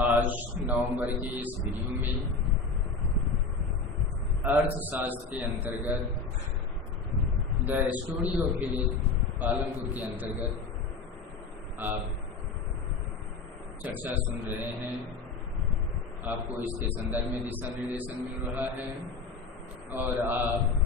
आज नवंबर की इस वीडियो में अर्थशास्त्र के अंतर्गत the story of village Palampur के अंतर्गत आप चर्चा सुन रहे हैं। आपको इसके संदर्भ में दिशा निर्देशन मिल रहा है और आप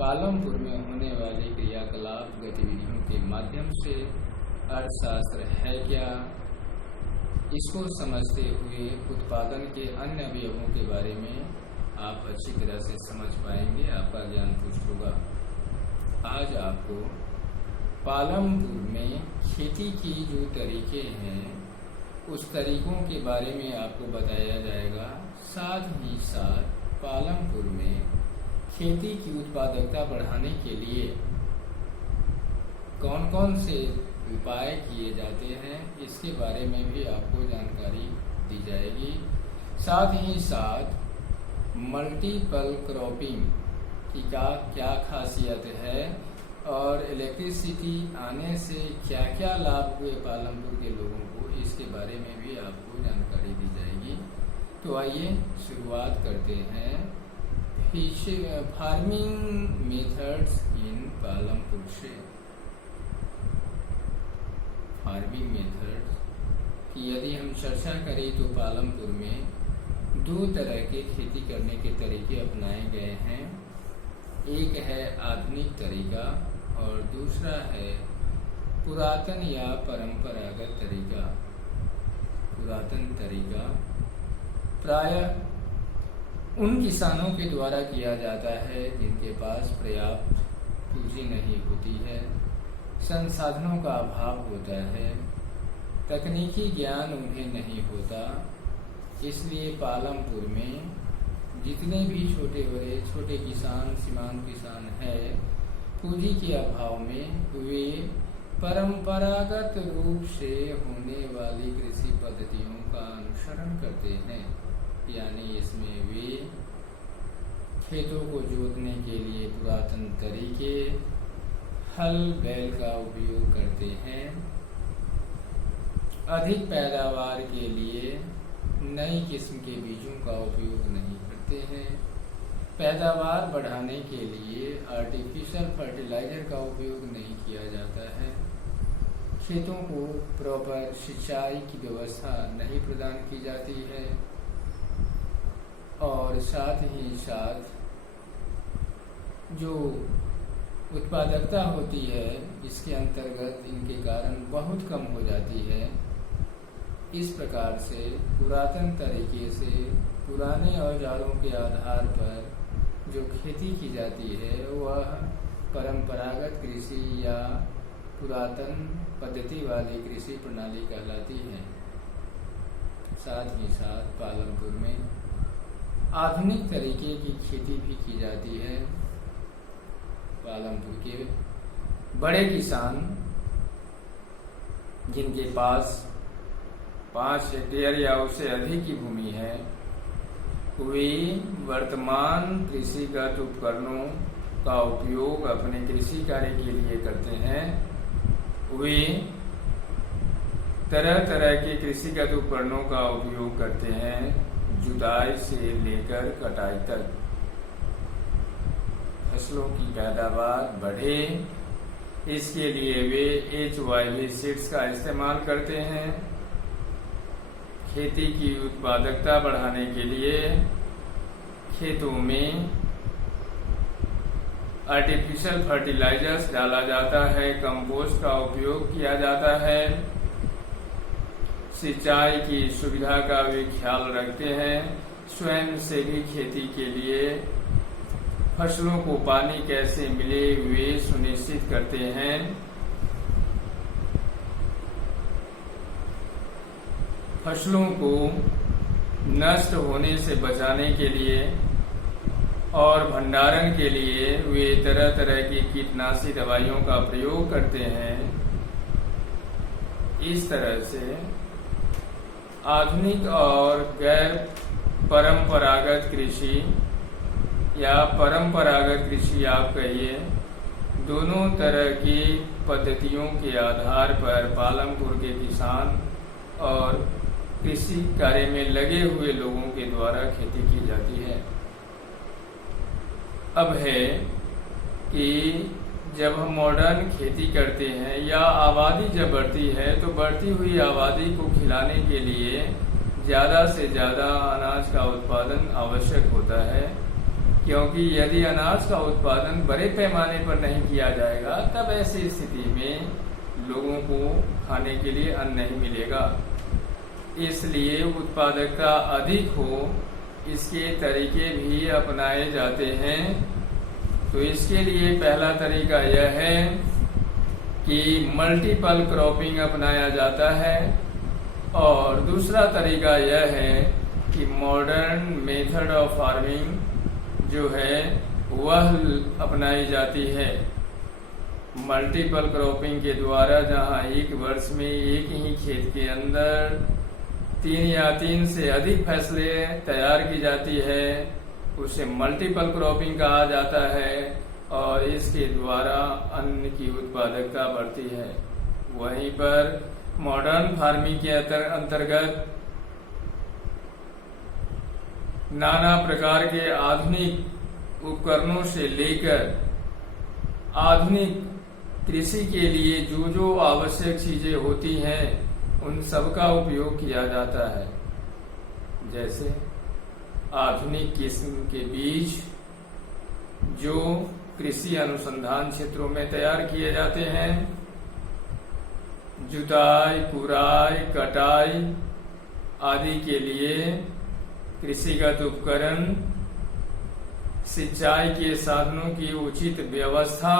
पालमपुर में होने वाली क्रियाकलाप गतिविधियों के माध्यम से अर्थशास्त्र है क्या, इसको समझते हुए उत्पादन के अन्य अवयवों के बारे में आप अच्छी तरह से समझ पाएंगे, आपका ज्ञान पुष्ट होगा। आज आपको पालमपुर में खेती की जो तरीके हैं उस तरीकों के बारे में आपको बताया जाएगा। साथ ही साथ पालमपुर में खेती की उत्पादकता बढ़ाने के लिए कौन कौन से उपाय किए जाते हैं इसके बारे में भी आपको जानकारी दी जाएगी। साथ ही साथ मल्टीपल क्रॉपिंग की क्या खासियत है और इलेक्ट्रिसिटी आने से क्या क्या लाभ हुए पालमपुर के लोगों को, इसके बारे में भी आपको जानकारी दी जाएगी। तो आइए शुरुआत करते हैं फार्मिंग मेथड्स इन पालमपुर से। फार्मिंग मेथड्स की यदि हम चर्चा करें तो पालमपुर में दो तरह के खेती करने के तरीके अपनाए गए हैं। एक है आधुनिक तरीका और दूसरा है पुरातन या परंपरागत तरीका। पुरातन तरीका प्रायः उन किसानों के द्वारा किया जाता है जिनके पास पर्याप्त पूंजी नहीं होती है, संसाधनों का अभाव होता है, तकनीकी ज्ञान उन्हें नहीं होता। इसलिए पालमपुर में जितने भी छोटे किसान, सीमांत किसान हैं, पूंजी के अभाव में वे परंपरागत रूप से होने वाली कृषि पद्धतियों का अनुसरण करते हैं। यानी इसमें वे खेतों को जोतने के लिए पुरातन तरीके हल बैल का उपयोग करते हैं। अधिक पैदावार के लिए नई किस्म के बीजों का उपयोग नहीं करते हैं। पैदावार बढ़ाने के लिए आर्टिफिशियल फर्टिलाइजर का उपयोग नहीं किया जाता है। खेतों को प्रॉपर सिंचाई की व्यवस्था नहीं प्रदान की जाती है और साथ ही साथ जो उत्पादकता होती है इसके अंतर्गत इनके कारण बहुत कम हो जाती है। इस प्रकार से पुरातन तरीके से पुराने औजारों के आधार पर जो खेती की जाती है वह परंपरागत कृषि या पुरातन पद्धति वाली कृषि प्रणाली कहलाती है। साथ ही साथ पालमपुर में आधुनिक तरीके की खेती भी की जाती है। पालमपुर के बड़े किसान जिनके पास 5 हेक्टेयर या उससे अधिक की भूमि है, वे वर्तमान कृषिगत उपकरणों का उपयोग अपने कृषि कार्य के लिए करते हैं। वे तरह तरह के कृषिगत उपकरणों का उपयोग करते हैं, जुताई से लेकर कटाई तक। फसलों की पैदावार बढ़े इसके लिए वे HYV सीड्स का इस्तेमाल करते हैं। खेती की उत्पादकता बढ़ाने के लिए खेतों में आर्टिफिशियल फर्टिलाइजर्स डाला जाता है, कंपोस्ट का उपयोग किया जाता है। सिंचाई की सुविधा का वे ख्याल रखते हैं। स्वयं से भी खेती के लिए फसलों को पानी कैसे मिले वे सुनिश्चित करते हैं। फसलों को नष्ट होने से बचाने के लिए और भंडारण के लिए वे तरह तरह की कीटनाशी दवाइयों का प्रयोग करते हैं। इस तरह से आधुनिक और गैर परंपरागत कृषि या परंपरागत कृषि आप कहिए, दोनों तरह की पद्धतियों के आधार पर पालमपुर के किसान और कृषि कार्य में लगे हुए लोगों के द्वारा खेती की जाती है। अब है कि जब हम मॉडर्न खेती करते हैं या आबादी जब बढ़ती है तो बढ़ती हुई आबादी को खिलाने के लिए ज़्यादा से ज़्यादा अनाज का उत्पादन आवश्यक होता है, क्योंकि यदि अनाज का उत्पादन बड़े पैमाने पर नहीं किया जाएगा तब ऐसी स्थिति में लोगों को खाने के लिए अन्न नहीं मिलेगा। इसलिए उत्पादकता अधिक हो इसके तरीके भी अपनाए जाते हैं। तो इसके लिए पहला तरीका यह है कि मल्टीपल क्रॉपिंग अपनाया जाता है और दूसरा तरीका यह है कि मॉडर्न मेथड ऑफ फार्मिंग जो है वह अपनाई जाती है। मल्टीपल क्रॉपिंग के द्वारा जहां एक वर्ष में एक ही खेत के अंदर 3 या 3 से अधिक फसलें तैयार की जाती है उसे मल्टीपल क्रॉपिंग कहा जाता है और इसके द्वारा अन्न की उत्पादकता बढ़ती है। वहीं पर मॉडर्न फार्मिंग के अंतर्गत नाना प्रकार के आधुनिक उपकरणों से लेकर आधुनिक कृषि के लिए जो जो आवश्यक चीजें होती हैं उन सब का उपयोग किया जाता है। जैसे आधुनिक किस्म के बीज जो कृषि अनुसंधान क्षेत्रों में तैयार किए जाते हैं, जुताई, कुराई, कटाई आदि के लिए कृषिगत उपकरण, सिंचाई के साधनों की उचित व्यवस्था,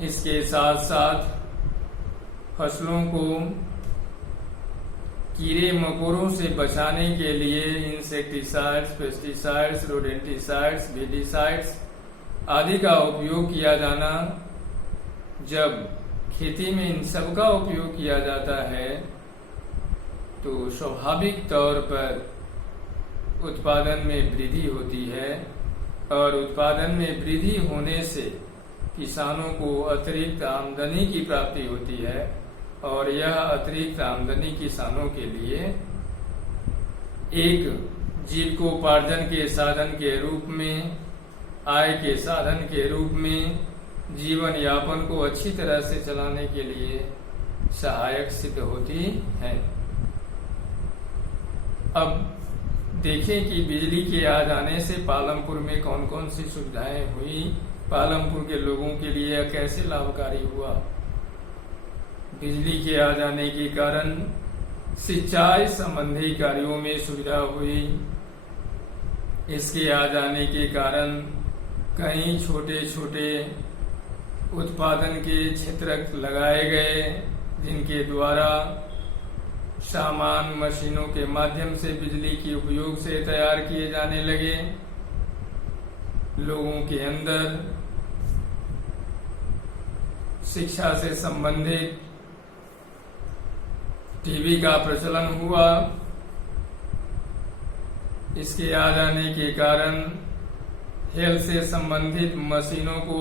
इसके साथ साथ फसलों को कीड़े मकोड़ों से बचाने के लिए इंसेक्टिसाइड्स, पेस्टिसाइड्स, रोडेंटिसाइड्स, वीडिसाइड्स आदि का उपयोग किया जाना। जब खेती में इन सब का उपयोग किया जाता है तो स्वाभाविक तौर पर उत्पादन में वृद्धि होती है और उत्पादन में वृद्धि होने से किसानों को अतिरिक्त आमदनी की प्राप्ति होती है और यह अतिरिक्त आमदनी किसानों के लिए एक जीविकोपार्जन के साधन के रूप में, आय के साधन के रूप में जीवन यापन को अच्छी तरह से चलाने के लिए सहायक सिद्ध होती है। अब देखें कि बिजली के आ जाने से पालमपुर में कौन कौन सी सुविधाएं हुई, पालमपुर के लोगों के लिए कैसे लाभकारी हुआ। बिजली के आ जाने के कारण सिंचाई संबंधी कार्यों में सुविधा हुई। इसके आ जाने के कारण कई छोटे छोटे उत्पादन के क्षेत्र लगाए गए जिनके द्वारा सामान मशीनों के माध्यम से बिजली के उपयोग से तैयार किए जाने लगे। लोगों के अंदर शिक्षा से संबंधित टीवी का प्रचलन हुआ। इसके आ जाने के कारण हेल्थ से संबंधित मशीनों को,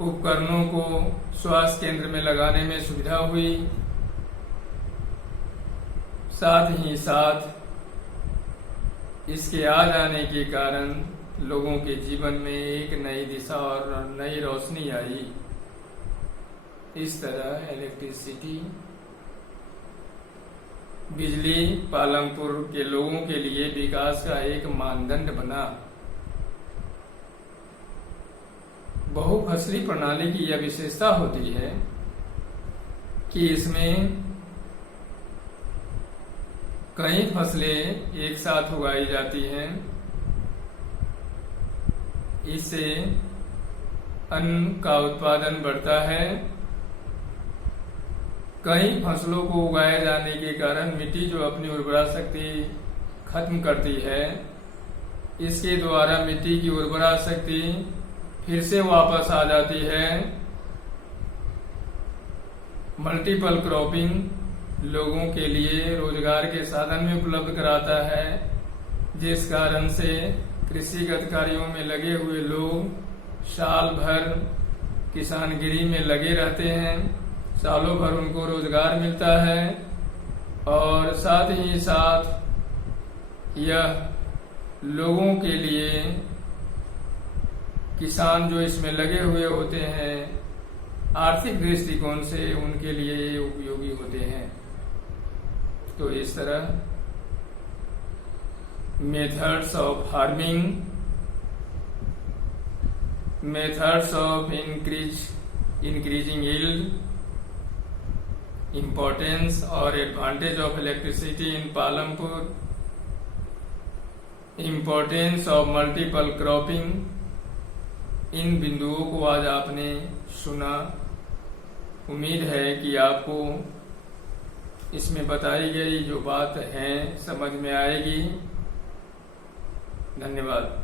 उपकरणों को स्वास्थ्य केंद्र में लगाने में सुविधा हुई। साथ ही साथ इसके आ जाने के कारण लोगों के जीवन में एक नई दिशा और नई रोशनी आई। इस तरह इलेक्ट्रिसिटी, बिजली पालमपुर के लोगों के लिए विकास का एक मानदंड बना। बहुफसली प्रणाली की यह विशेषता होती है कि इसमें कई फसलें एक साथ उगाई जाती हैं। इससे अन्न का उत्पादन बढ़ता है। कई फसलों को उगाए जाने के कारण मिट्टी जो अपनी उर्वरा शक्ति खत्म करती है, इसके द्वारा मिट्टी की उर्वरा शक्ति फिर से वापस आ जाती है। मल्टीपल क्रॉपिंग लोगों के लिए रोजगार के साधन में उपलब्ध कराता है, जिस कारण से कृषिगत कार्यों में लगे हुए लोग साल भर किसानगिरी में लगे रहते हैं सालों भर उनको रोजगार मिलता है और साथ ही साथ यह लोगों के लिए, किसान जो इसमें लगे हुए होते हैं, आर्थिक दृष्टिकोण से उनके लिए ये उपयोगी होते हैं। तो इस तरह methods of farming, methods of increasing yield, importance और advantage of electricity in Palampur, importance of multiple cropping, इन बिंदुओं को आज आपने सुना। उम्मीद है कि आपको इसमें बताई गई जो बात है समझ में आएगी। धन्यवाद।